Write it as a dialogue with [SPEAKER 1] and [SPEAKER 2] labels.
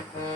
[SPEAKER 1] Mm-hmm.